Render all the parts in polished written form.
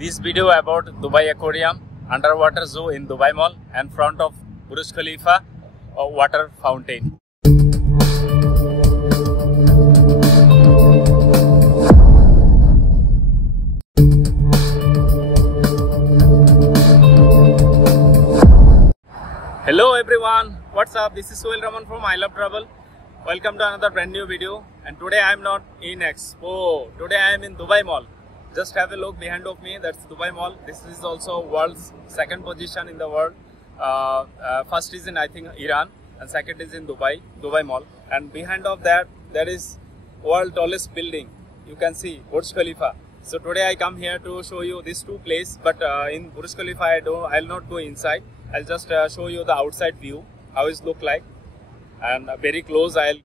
This video about Dubai Aquarium, underwater zoo in Dubai Mall, and front of Burj Khalifa, a water fountain. Hello everyone, what's up? This is Sohail Raman from I Love Travel. Welcome to another brand new video. And today I am not in Expo. Today I am in Dubai Mall. Just have a look behind of me. That's Dubai Mall. This is also world's second position in the world. First is in I think Iran, and second is in Dubai Mall. And behind of that there is world tallest building. You can see Burj Khalifa. So today I come here to show you these two places. But in Burj Khalifa I'll not go inside. I'll just show you the outside view, how it look like, and very close I'll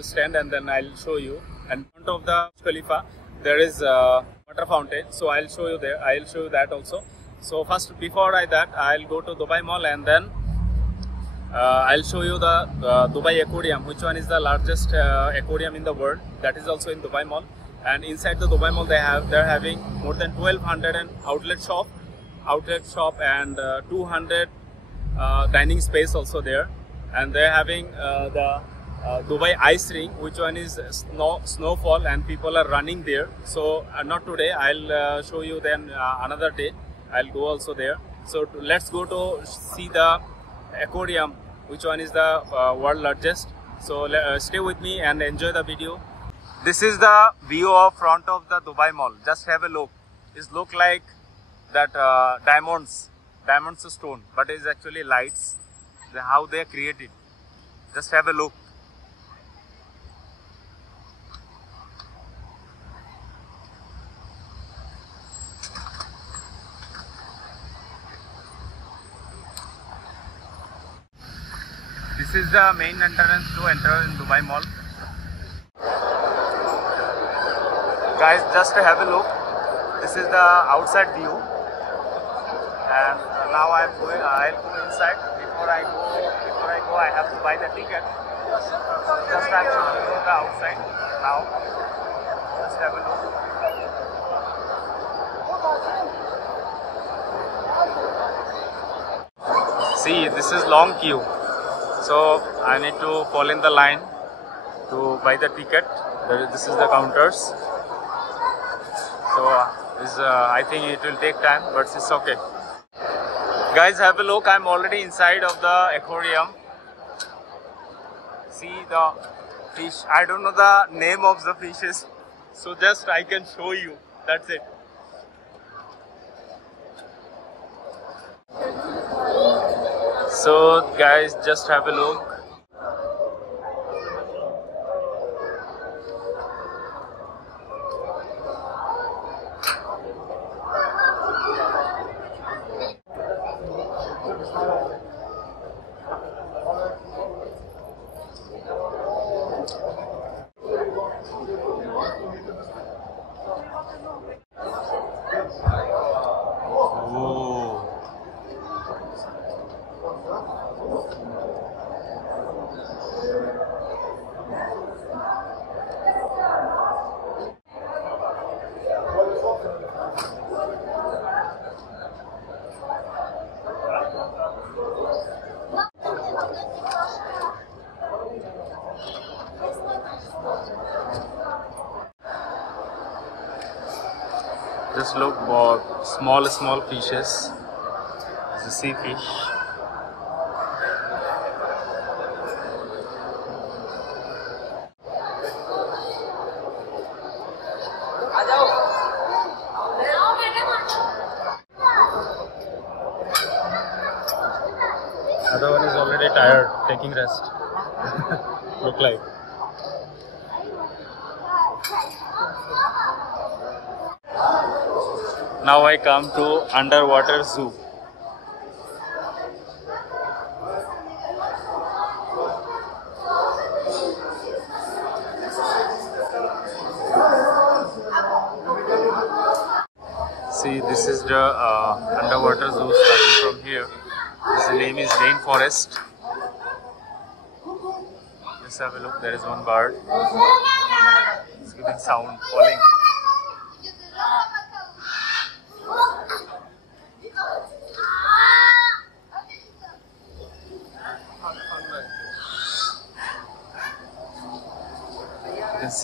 stand and then I'll show you. And in front of the Burj Khalifa there is a water fountain, so I'll show you there. I'll show you that also. So first, before that, I'll go to Dubai Mall and then I'll show you the Dubai Aquarium, which one is the largest aquarium in the world. That is also in Dubai Mall. And inside the Dubai Mall they're having more than 1200 outlet shop and 200 dining space also there. And they're having the Dubai ice ring, which one is snowfall, and people are running there. So not today, I'll show you then another day. I'll go also there. So let's go to see the aquarium, which one is the world largest. So stay with me and enjoy the video. This is the view of front of the Dubai Mall. Just have a look. It look like that diamonds stone, but it's actually lights. How they created. Just have a look. This is the main entrance to enter in Dubai Mall. Guys, just have a look. This is the outside view. And now I'll go inside. Before I go, I have to buy the ticket. Just I'm showing you the outside now. Just have a look. See, this is long queue. So I need to fall in the line to buy the ticket. This is the counters. So I think it will take time, but it's okay. Guys, have a look. I'm already inside of the aquarium. See the fish. I don't know the name of the fishes, so just I can show you. That's it. So guys, just have a look. Just look for small fishes. It's a sea fish. Other one is already tired, taking rest. Look like. Now I come to underwater zoo. See, this is the underwater zoo starting from here. His name is Rainforest. Just have a look, there is one bird. It's giving sound, calling.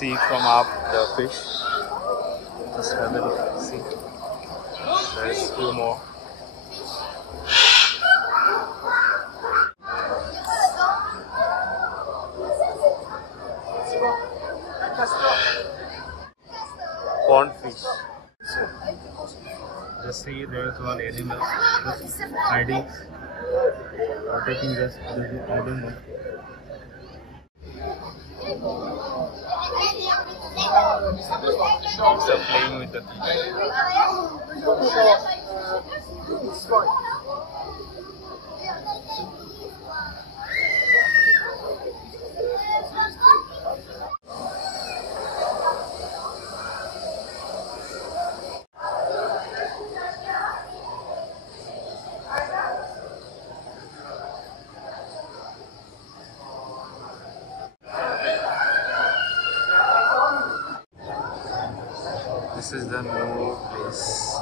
see from up the fish. Just have a look. See, there's two more. Pond fish. So, just see, there's one animal just hiding or taking just I don't know. So playing with the fish. This is the new place.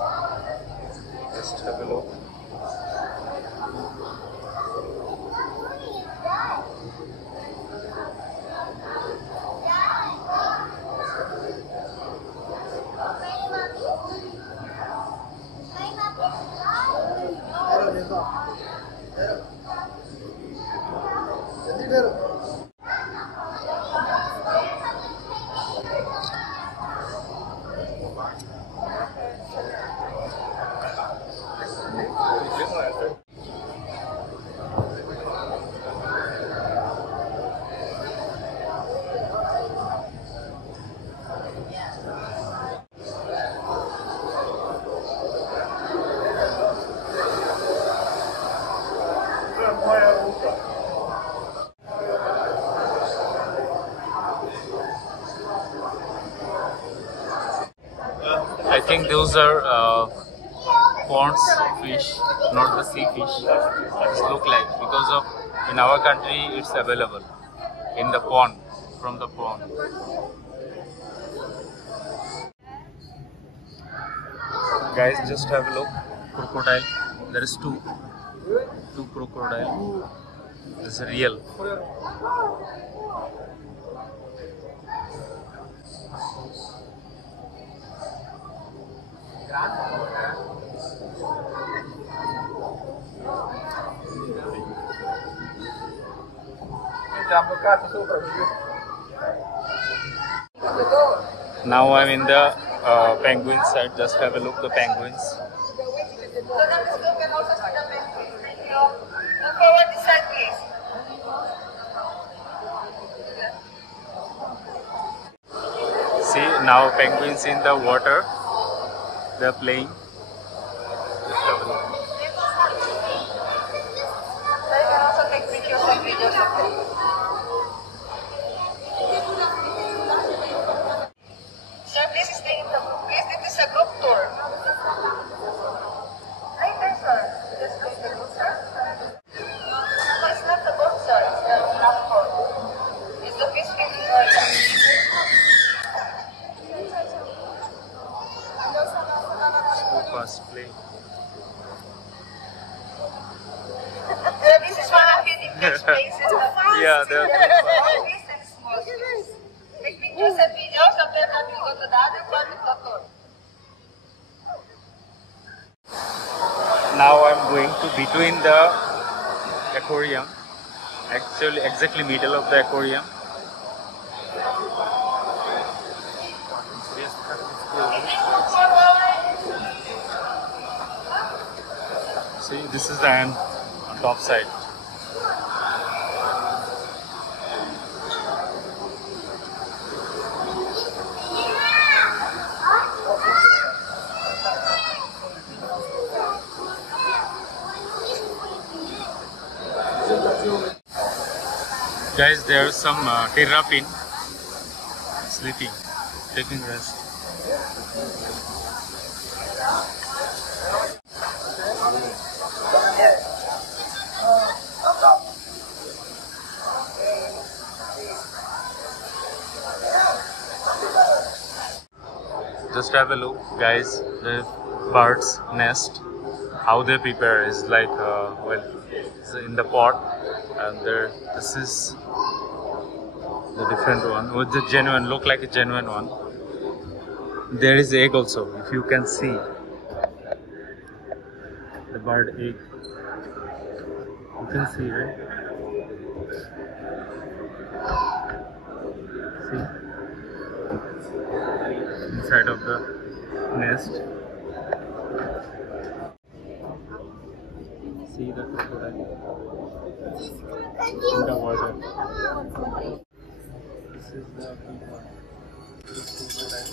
Just have a look. I think those are ponds fish, not the sea fish. It's look like because of in our country it's available in the pond, from the pond. Guys, just have a look. Crocodile. There is two crocodile. This is real. Now I'm in the penguin side. Just have a look the penguins. See, now penguins in the water. They're playing. Just have a look. Sir, please stay in the group. Please, this is a group tour. Right there, sir. Just go to the group, sir. No, it's not the boat, sir. It's the platform. It's the fish feeding area. So fast play. This is one of feeding fish places. Yeah, they're too fast. Small fish and small fish. Take pictures and videos, after that we'll go to the other part of the tour. Now I'm going to between the aquarium, actually exactly middle of the aquarium. See, this is the end on top side. Guys, there's some terrapin sleeping, taking rest. Just have a look, guys. The bird's nest, how they prepare is like well, it's in the pot, and there. This is The different one, with the genuine, look like a genuine one. There is egg also, if you can see. The bird egg. You can see, right? See? Inside of the nest. See the crocodile in the water. This is the big one. This crocodile.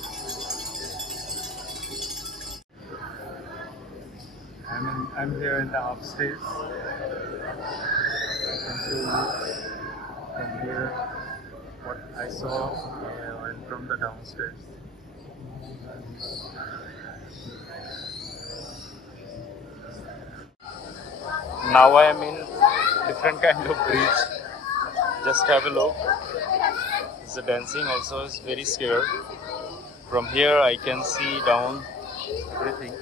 I'm here in the upstairs. I can show you from here what I saw and from the downstairs. Now I am in different kind of bridge. Just have a look. The dancing also is very scared. From here I can see down everything.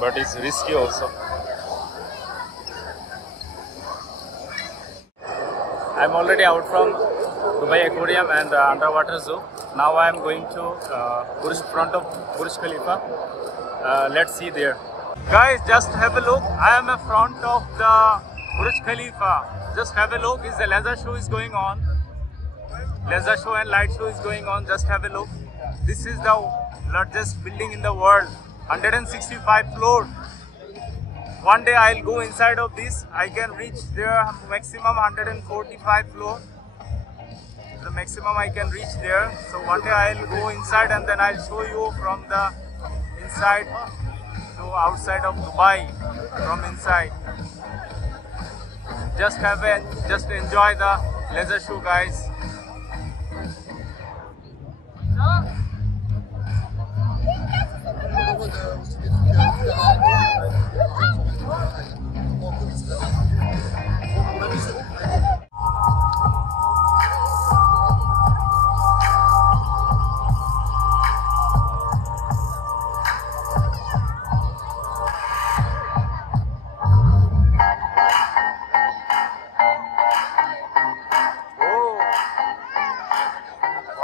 But it's risky also. I'm already out from Dubai Aquarium and underwater zoo. Now I am going to front of Burj Khalifa. Let's see there. Guys, just have a look. I am in front of the Burj Khalifa. Just have a look. The laser show is going on. Laser show and light show is going on. Just have a look. This is the largest building in the world. 165 floors. One day I'll go inside of this. I can reach there maximum 145 floor. The maximum I can reach there. So one day I'll go inside and then I'll show you from the inside to outside of Dubai. From inside. Just enjoy the laser show, guys.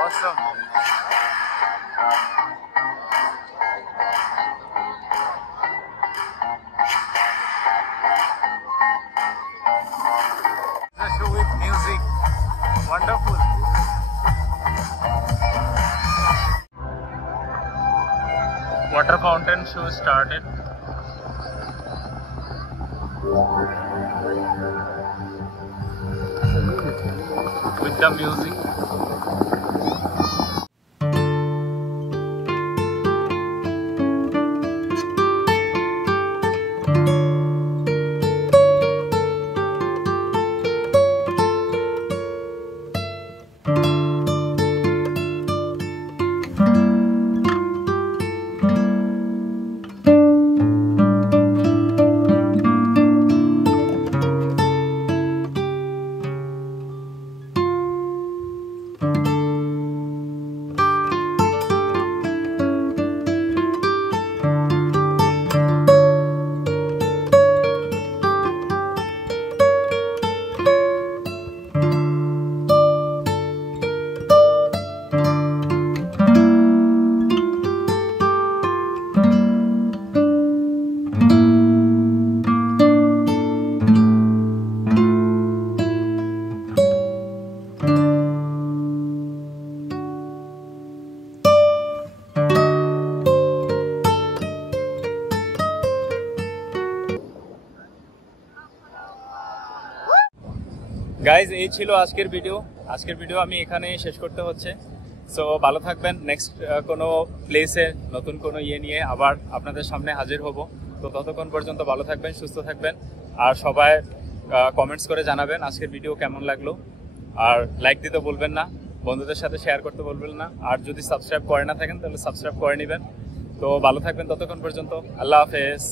Awesome. The show with music. Wonderful. Water fountain show started. With the music. Guys এই ছিল আজকের video আমি এখানে শেষ করতে হচ্ছে। So ভালো থাকবেন, নেক্সট কোনো প্লেসে নতুন কোনো নিয়ে আবার আপনাদের সামনে হাজির হব। তো ততক্ষণ পর্যন্ত ভালো থাকবেন, সুস্থ থাকবেন, আর সবাই কমেন্টস করে জানাবেন আজকের ভিডিও কেমন লাগলো। আর লাইক দিতে বলবেন না, বন্ধুদের সাথে শেয়ার করতে বলবেন না, আর যদি সাবস্ক্রাইব করে না থাকেন তাহলে সাবস্ক্রাইব করে নেবেন। তো ভালো থাকবেন ততক্ষণ পর্যন্ত। আল্লাহ হাফেজ।